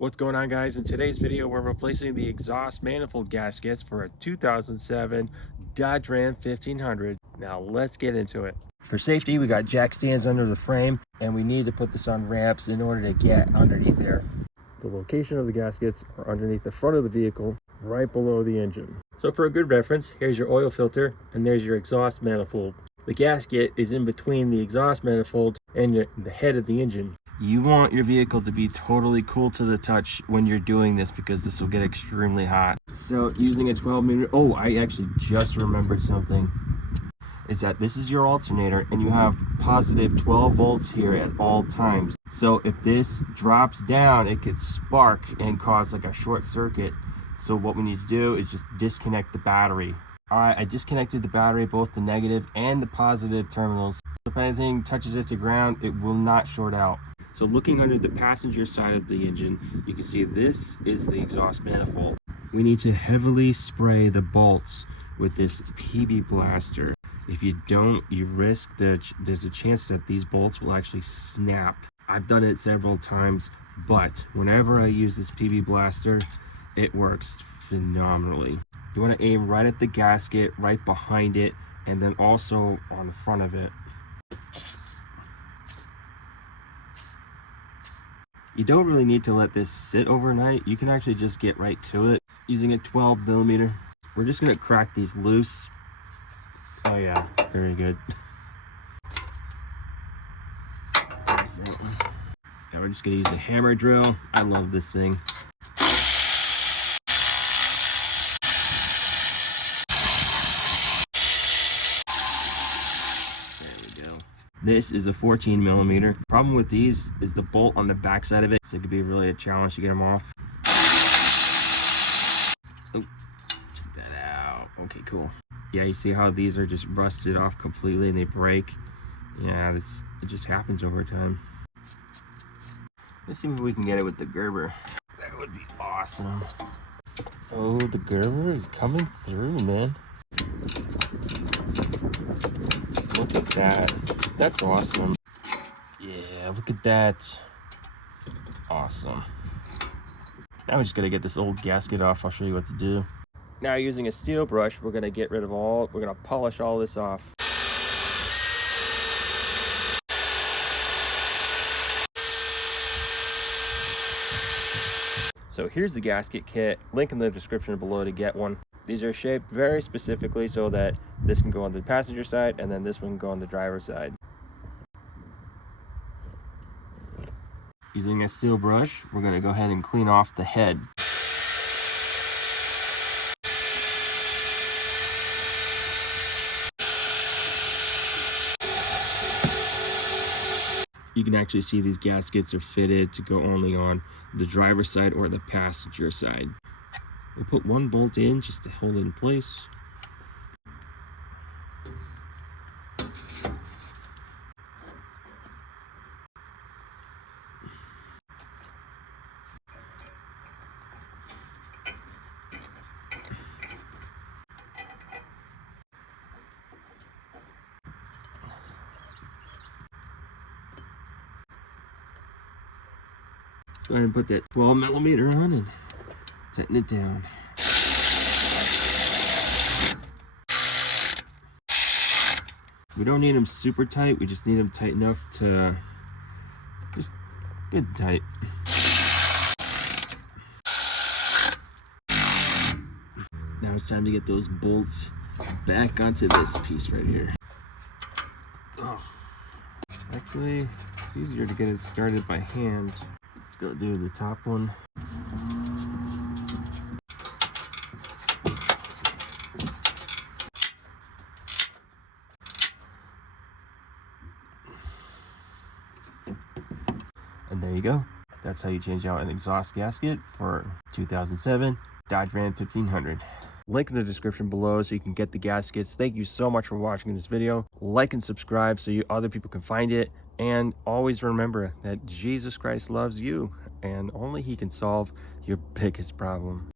What's going on, guys? In today's video, we're replacing the exhaust manifold gaskets for a 2007 Dodge Ram 1500. Now let's get into it. For safety, we got jack stands under the frame, and we need to put this on ramps in order to get underneath there. The location of the gaskets are underneath the front of the vehicle, right below the engine. So for a good reference, here's your oil filter, and there's your exhaust manifold. The gasket is in between the exhaust manifold and the head of the engine. You want your vehicle to be totally cool to the touch when you're doing this, because this will get extremely hot. So using a 12mm, oh, I actually just remembered something, is that this is your alternator and you have positive 12 volts here at all times. So if this drops down, it could spark and cause like a short circuit. So what we need to do is just disconnect the battery. All right, I disconnected the battery, both the negative and the positive terminals. So if anything touches it to ground, it will not short out. So looking under the passenger side of the engine, you can see this is the exhaust manifold. We need to heavily spray the bolts with this PB blaster. If you don't, you risk that there's a chance that these bolts will actually snap. I've done it several times, but whenever I use this PB blaster, it works phenomenally. You want to aim right at the gasket, right behind it, and then also on the front of it. You don't really need to let this sit overnight. You can actually just get right to it using a 12mm. We're just going to crack these loose. Oh yeah, very good. Now we're just going to use a hammer drill. I love this thing. This is a 14mm. Problem with these is the bolt on the back side of it, so it could be really a challenge to get them off. Oh, check that out. Okay, cool. Yeah, you see how these are just rusted off completely and they break? Yeah, it just happens over time. Let's see if we can get it with the Gerber. That would be awesome. Oh, the Gerber is coming through, man. Look at that. That's awesome. Yeah, look at that. Awesome. Now we're just gonna get this old gasket off. I'll show you what to do. Now using a steel brush, we're gonna get rid of we're gonna polish all this off. So here's the gasket kit. Link in the description below to get one. These are shaped very specifically so that this can go on the passenger side and then this one can go on the driver's side. Using a steel brush, we're going to go ahead and clean off the head. You can actually see these gaskets are fitted to go only on the driver's side or the passenger side. We'll put one bolt in just to hold it in place. Go ahead and put that 12mm on and tighten it down. We don't need them super tight, we just need them tight enough to just get tight. Now it's time to get those bolts back onto this piece right here. Oh. Actually, it's easier to get it started by hand. Let's go do the top one. And there you go. That's how you change out an exhaust gasket for 2007 Dodge Ram 1500. Link in the description below so you can get the gaskets. Thank you so much for watching this video. Like and subscribe so other people can find it. And always remember that Jesus Christ loves you and only he can solve your biggest problem.